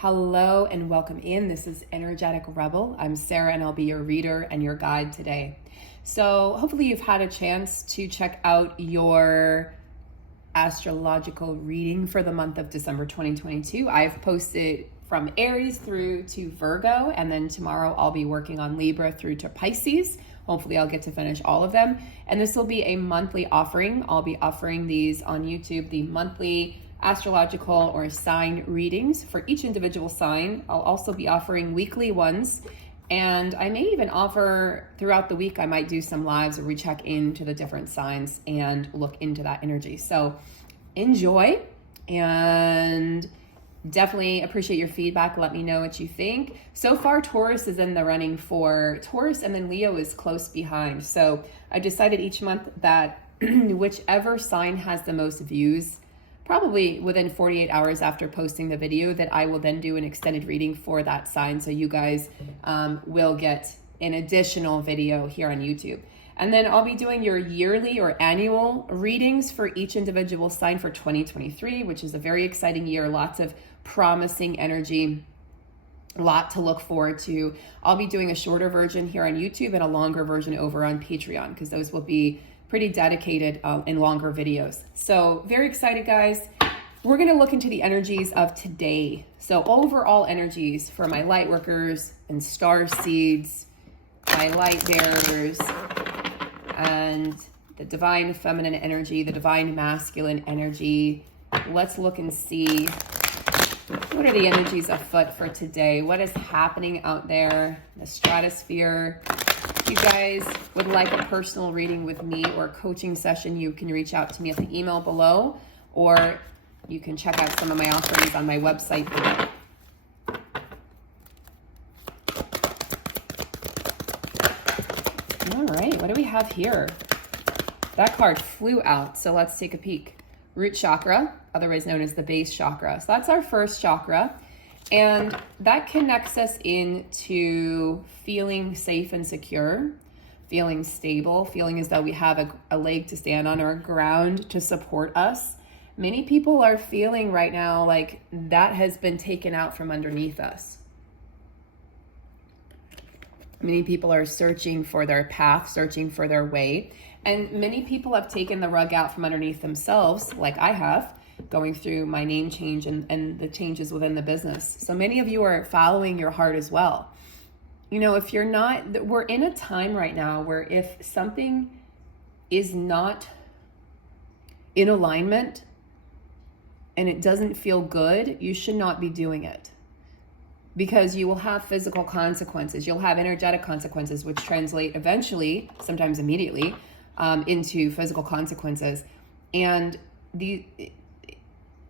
Hello and welcome in. This is Energetic Rebel. I'm Sarah and I'll be your reader and your guide today. So hopefully you've had a chance to check out your astrological reading for the month of December 2022. I've posted from Aries through to Virgo, and then tomorrow I'll be working on Libra through to Pisces. Hopefully I'll get to finish all of them. And this will be a monthly offering. I'll be offering these on YouTube, the monthly astrological or sign readings for each individual sign. I'll also be offering weekly ones, and I may even offer throughout the week. I might do some lives where we check into the different signs and look into that energy. So enjoy, and definitely appreciate your feedback. Let me know what you think. So far, Taurus is in the running for Taurus, and then Leo is close behind. So I decided each month that whichever sign has the most views, probably within 48 hours after posting the video, that I will then do an extended reading for that sign. So you guys will get an additional video here on YouTube. And then I'll be doing your yearly or annual readings for each individual sign for 2023, which is a very exciting year. Lots of promising energy, a lot to look forward to. I'll be doing a shorter version here on YouTube and a longer version over on Patreon, because those will be pretty dedicated in longer videos. So very excited, guys. We're going to look into the energies of today. So overall energies for my light workers and star seeds, my light bearers, and the divine feminine energy, the divine masculine energy. Let's look and see, what are the energies afoot for today? What is happening out there in the stratosphere? If you guys would like a personal reading with me or a coaching session, you can reach out to me at the email below, or you can check out some of my offerings on my website below. All right, what do we have here? That card flew out, so let's take a peek. Root chakra, otherwise known as the base chakra. So that's our first chakra. And that connects us into feeling safe and secure, feeling stable, feeling as though we have a leg to stand on or a ground to support us. Many people are feeling right now like that has been taken out from underneath us. Many people are searching for their path, searching for their way. And many people have taken the rug out from underneath themselves, like I have, going through my name change and the changes within the business. So many of you are following your heart as well. You know, if you're not, we're in a time right now where if something is not in alignment and it doesn't feel good, you should not be doing it, because you will have physical consequences. You'll have energetic consequences, which translate eventually, sometimes immediately, into physical consequences. And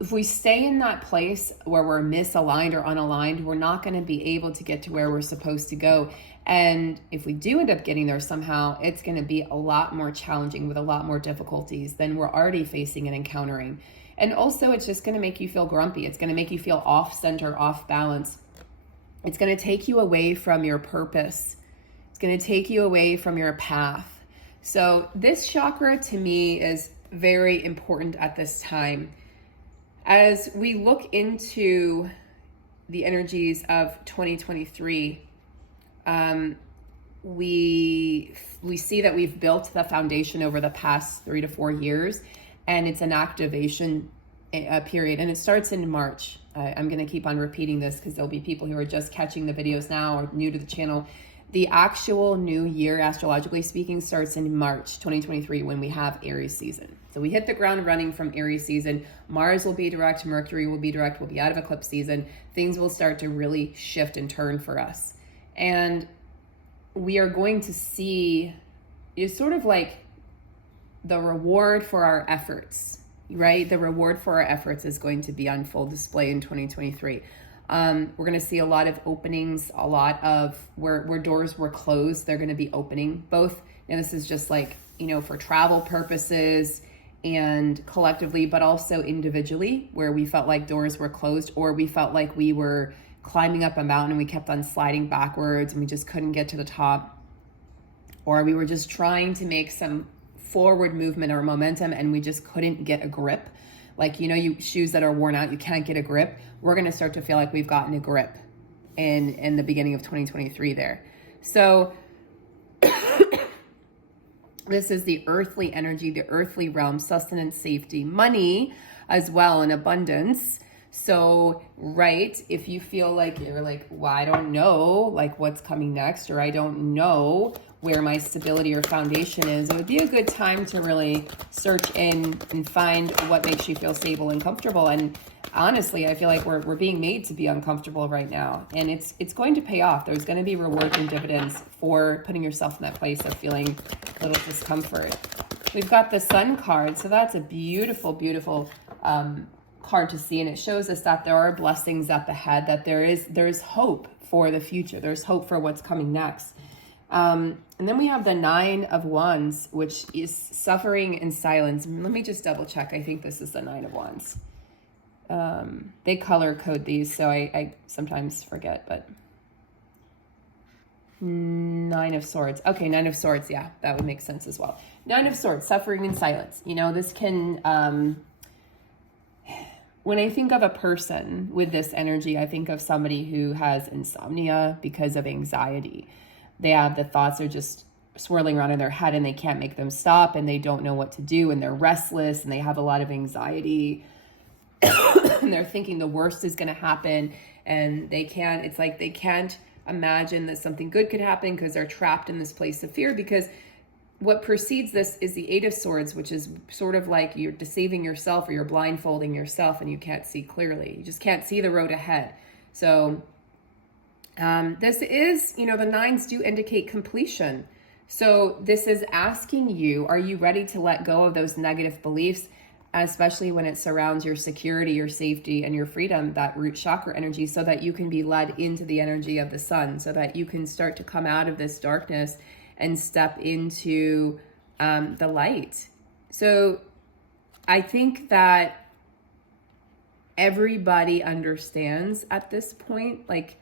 if we stay in that place where we're misaligned or unaligned, we're not going to be able to get to where we're supposed to go. And if we do end up getting there somehow, it's going to be a lot more challenging with a lot more difficulties than we're already facing and encountering. And also, it's just going to make you feel grumpy. It's going to make you feel off center, off balance. It's going to take you away from your purpose. It's going to take you away from your path. So this chakra to me is very important at this time. As we look into the energies of 2023, we see that we've built the foundation over the past 3 to 4 years, and it's an activation period, and it starts in March. I'm going to keep on repeating this because there'll be people who are just catching the videos now or new to the channel. The actual new year, astrologically speaking, starts in March 2023 when we have Aries season. So we hit the ground running from Aries season. Mars will be direct, Mercury will be direct, we'll be out of eclipse season. Things will start to really shift and turn for us. And we are going to see, it's sort of like the reward for our efforts, right? The reward for our efforts is going to be on full display in 2023. We're going to see a lot of openings, a lot of where doors were closed, they're going to be opening. Both, and this is just like, you know, for travel purposes and collectively, but also individually, where we felt like doors were closed, or we felt like we were climbing up a mountain and we kept on sliding backwards and we just couldn't get to the top, or we were just trying to make some forward movement or momentum and we just couldn't get a grip. Like, you know, shoes that are worn out, you can't get a grip. we're going to start to feel like we've gotten a grip in the beginning of 2023 there. So this is the earthly energy, the earthly realm, sustenance, safety, money as well, and abundance. So, right, if you feel like you're like, well, I don't know like what's coming next, or I don't know where my stability or foundation is, it would be a good time to really search in and find what makes you feel stable and comfortable. And honestly, I feel like we're being made to be uncomfortable right now, and it's going to pay off. There's going to be rewards and dividends for putting yourself in that place of feeling a little discomfort. We've got the Sun card, so that's a beautiful, beautiful card to see, and it shows us that there are blessings up ahead, that there's hope for the future. There's hope for what's coming next. And then we have the 9 of Wands, which is suffering and silence. Let me just double check. I think this is the 9 of Wands. They color code these, so I sometimes forget, but 9 of Swords. Okay, 9 of Swords. Yeah, that would make sense as well. 9 of Swords, suffering and silence. You know, this can, when I think of a person with this energy, I think of somebody who has insomnia because of anxiety. They have the thoughts are just swirling around in their head and they can't make them stop, and they don't know what to do, and they're restless and they have a lot of anxiety and they're thinking the worst is going to happen, and it's like they can't imagine that something good could happen because they're trapped in this place of fear. Because what precedes this is the 8 of Swords, which is sort of like you're deceiving yourself, or you're blindfolding yourself and you can't see clearly. You just can't see the road ahead. So this is, the 9s do indicate completion. So this is asking you, are you ready to let go of those negative beliefs, especially when it surrounds your security, your safety, and your freedom, that root chakra energy, so that you can be led into the energy of the sun, so that you can start to come out of this darkness and step into the light. So I think that everybody understands at this point, like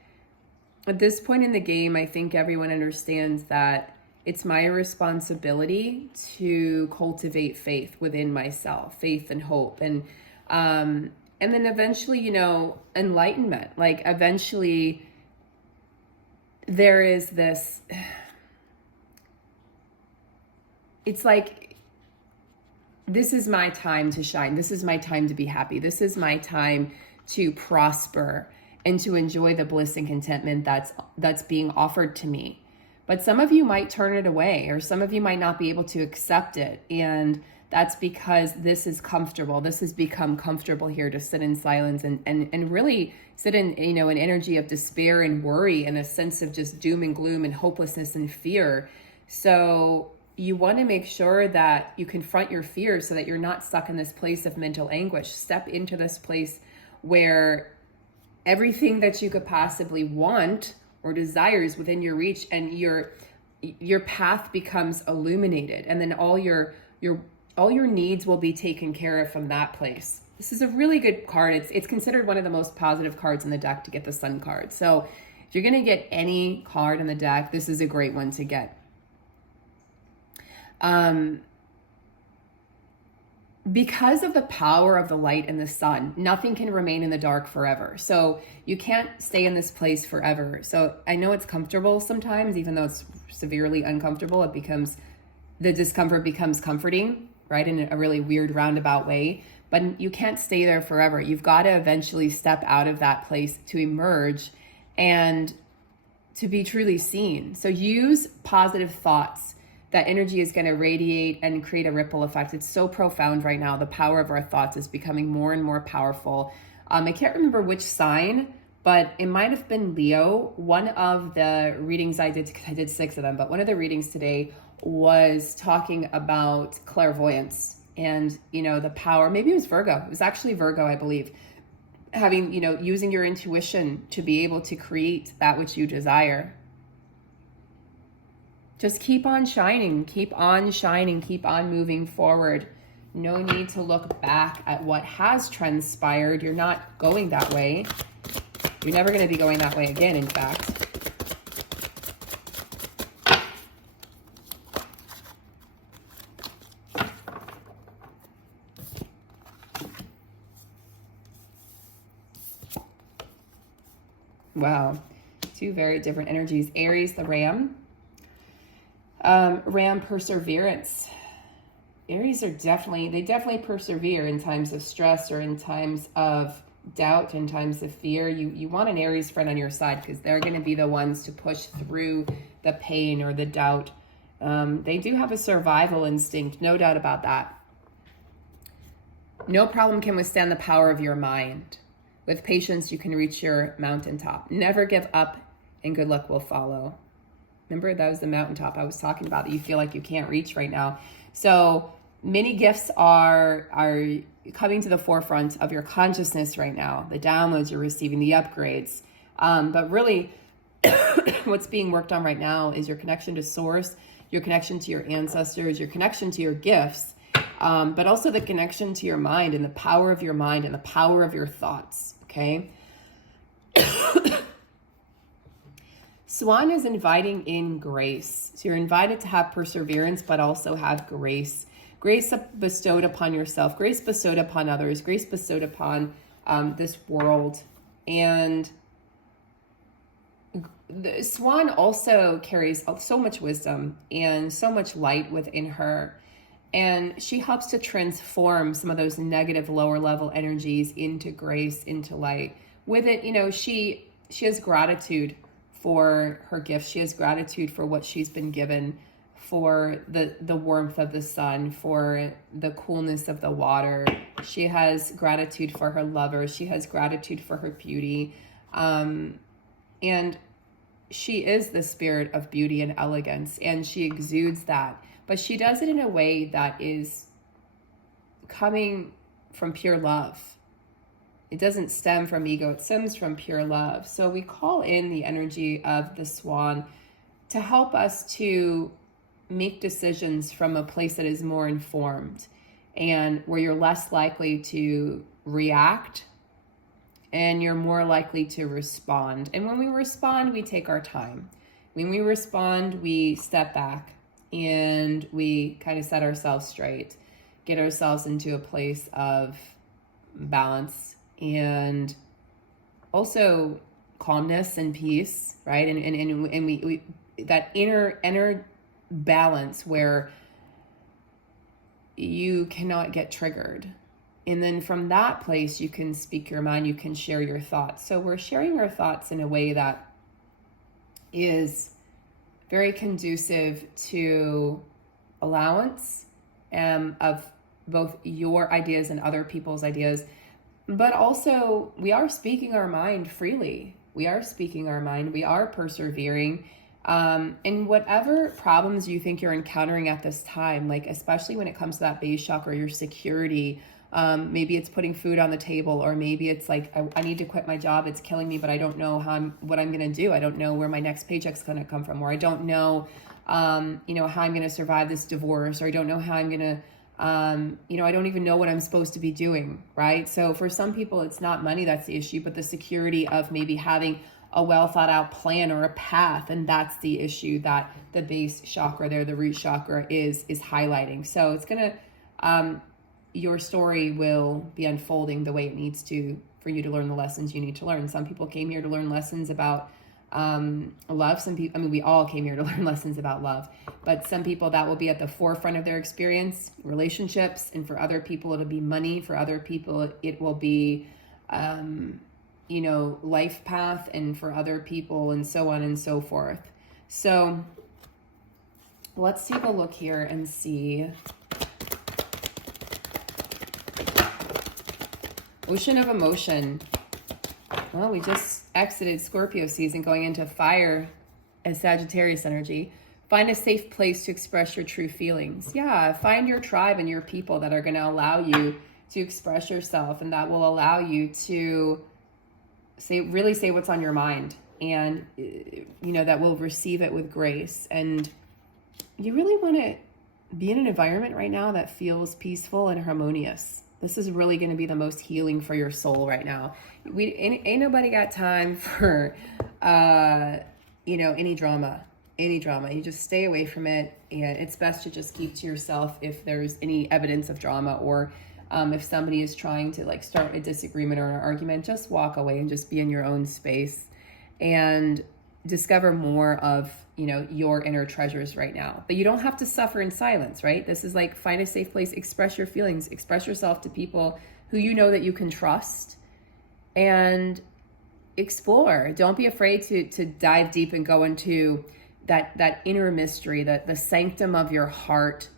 at this point in the game, I think everyone understands that it's my responsibility to cultivate faith within myself, faith and hope. And then eventually, enlightenment, like eventually there is this, it's like, this is my time to shine. This is my time to be happy. This is my time to prosper and to enjoy the bliss and contentment that's being offered to me. But some of you might turn it away, or some of you might not be able to accept it. And that's because this is comfortable. This has become comfortable here to sit in silence and really sit in, an energy of despair and worry and a sense of just doom and gloom and hopelessness and fear. So you want to make sure that you confront your fears so that you're not stuck in this place of mental anguish. Step into this place where everything that you could possibly want or desire is within your reach, and your path becomes illuminated, and then all your needs will be taken care of from that place. This is a really good card. It's considered one of the most positive cards in the deck to get the Sun card. So if you're going to get any card in the deck, this is a great one to get. Because of the power of the light and the sun, nothing can remain in the dark forever. So you can't stay in this place forever. So I know it's comfortable sometimes, even though it's severely uncomfortable, the discomfort becomes comforting, right? In a really weird roundabout way, but you can't stay there forever. You've got to eventually step out of that place to emerge and to be truly seen. So use positive thoughts. That energy is going to radiate and create a ripple effect. It's so profound right now. The power of our thoughts is becoming more and more powerful. I can't remember which sign, but it might have been Leo. One of the readings I did 6 of them, but one of the readings today was talking about clairvoyance and, the power. Maybe it was Virgo. It was actually Virgo, I believe. Having, using your intuition to be able to create that which you desire. Just keep on shining, keep on moving forward. No need to look back at what has transpired. You're not going that way. You're never going to be going that way again, in fact. Wow. Two very different energies. Aries, the ram. Ram, perseverance. Aries are definitely persevere in times of stress or in times of doubt, in times of fear. You want an Aries friend on your side because they're going to be the ones to push through the pain or the doubt. They do have a survival instinct, no doubt about that. No problem can withstand the power of your mind. With patience, you can reach your mountaintop. Never give up, and good luck will follow. Remember, that was the mountaintop I was talking about that you feel like you can't reach right now. So many gifts are coming to the forefront of your consciousness right now. The downloads you're receiving, the upgrades. But really, what's being worked on right now is your connection to source, your connection to your ancestors, your connection to your gifts, but also the connection to your mind and the power of your mind and the power of your thoughts, okay? Swan is inviting in grace. So you're invited to have perseverance, but also have grace. Grace bestowed upon yourself, grace bestowed upon others, grace bestowed upon this world. And the Swan also carries so much wisdom and so much light within her. And she helps to transform some of those negative lower level energies into grace, into light. With it, you know, she has gratitude for her gifts. She has gratitude for what she's been given, for the warmth of the sun, for the coolness of the water. She has gratitude for her lovers. She has gratitude for her beauty. And she is the spirit of beauty and elegance, and she exudes that. But she does it in a way that is coming from pure love. It doesn't stem from ego, it stems from pure love. So we call in the energy of the Swan to help us to make decisions from a place that is more informed and where you're less likely to react and you're more likely to respond. And when we respond, we take our time. When we respond, we step back and we kind of set ourselves straight, get ourselves into a place of balance and also calmness and peace, right? And we that inner balance where you cannot get triggered. And then from that place, you can speak your mind, you can share your thoughts. So we're sharing our thoughts in a way that is very conducive to allowance of both your ideas and other people's ideas. But also, we are speaking our mind freely. We are speaking our mind. We are persevering. And whatever problems you think you're encountering at this time, like especially when it comes to that base chakra, your security, maybe it's putting food on the table, or maybe it's like, I need to quit my job. It's killing me, but I don't know what I'm going to do. I don't know where my next paycheck's going to come from, or I don't know, how I'm going to survive this divorce, or I don't know how I'm going to, I don't even know what I'm supposed to be doing, right? So for some people, it's not money that's the issue, but the security of maybe having a well thought out plan or a path. And that's the issue that the base chakra there, the root chakra is highlighting. So it's going to, your story will be unfolding the way it needs to for you to learn the lessons you need to learn. Some people came here to learn lessons about love. Some people, we all came here to learn lessons about love, but some people that will be at the forefront of their experience, relationships, and for other people, it'll be money. For other people, it will be, life path, and for other people, and so on and so forth. So let's take a look here and see. Ocean of emotion. Well, we just exited Scorpio season, going into fire as Sagittarius energy. Find a safe place to express your true feelings. Yeah, find your tribe and your people that are going to allow you to express yourself, and that will allow you to really say what's on your mind, and that will receive it with grace. And you really want to be in an environment right now that feels peaceful and harmonious. This is really going to be the most healing for your soul right now. Ain't nobody got time for, any drama. You just stay away from it. And it's best to just keep to yourself if there's any evidence of drama, or if somebody is trying to start a disagreement or an argument, just walk away and just be in your own space. and discover more of, you know, your inner treasures right now. But you don't have to suffer in silence, right? This is like, find a safe place, express your feelings, express yourself to people who you know that you can trust, and explore. Don't be afraid to dive deep and go into that inner mystery, that the sanctum of your heart,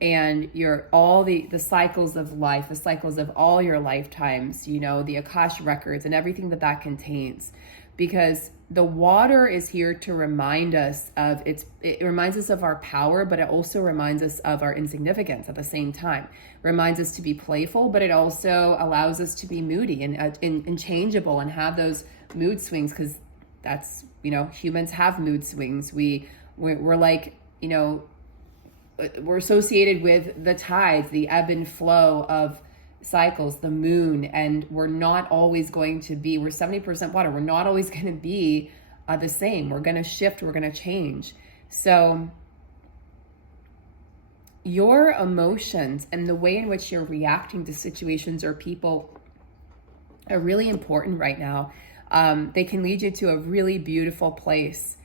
and your all the cycles of life, the cycles of all your lifetimes, you know, the Akash records and everything that that contains. Because the water is here to remind us of it reminds us of our power, but it also reminds us of our insignificance at the same time. It reminds us to be playful, but it also allows us to be moody and changeable and have those mood swings, because that's, you know, humans have mood swings. We're like, you know, we're associated with the tides, the ebb and flow of cycles, the moon, and we're not always going to be, we're 70% water. We're not always going to be the same. We're going to shift, we're going to change. So your emotions and the way in which you're reacting to situations or people are really important right now. They can lead you to a really beautiful place,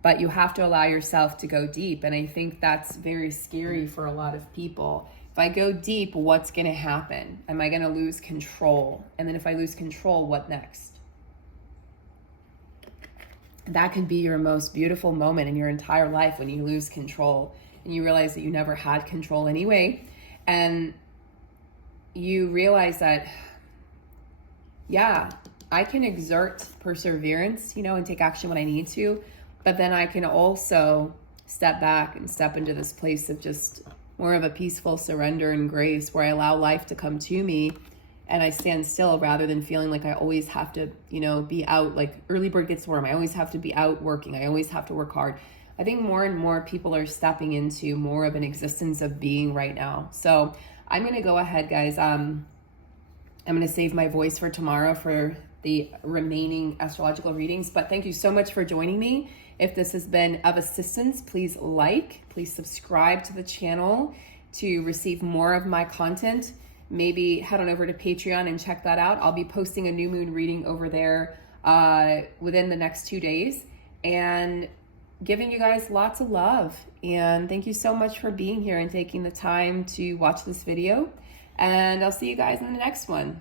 but you have to allow yourself to go deep. And I think that's very scary for a lot of people. If I go deep, what's going to happen? Am I going to lose control? And then if I lose control, what next? That can be your most beautiful moment in your entire life, when you lose control and you realize that you never had control anyway. And you realize that, yeah, I can exert perseverance, you know, and take action when I need to, but then I can also step back and step into this place of just more of a peaceful surrender and grace, where I allow life to come to me and I stand still, rather than feeling like I always have to, you know, be out, like early bird gets the worm. I always have to be out working. I always have to work hard. I think more and more people are stepping into more of an existence of being right now. So I'm going to go ahead, guys. I'm going to save my voice for tomorrow for the remaining astrological readings, but thank you so much for joining me. If this has been of assistance, please please subscribe to the channel to receive more of my content. Maybe head on over to Patreon and check that out. I'll be posting a new moon reading over there within the next 2 days, and giving you guys lots of love. And thank you so much for being here and taking the time to watch this video. And I'll see you guys in the next one.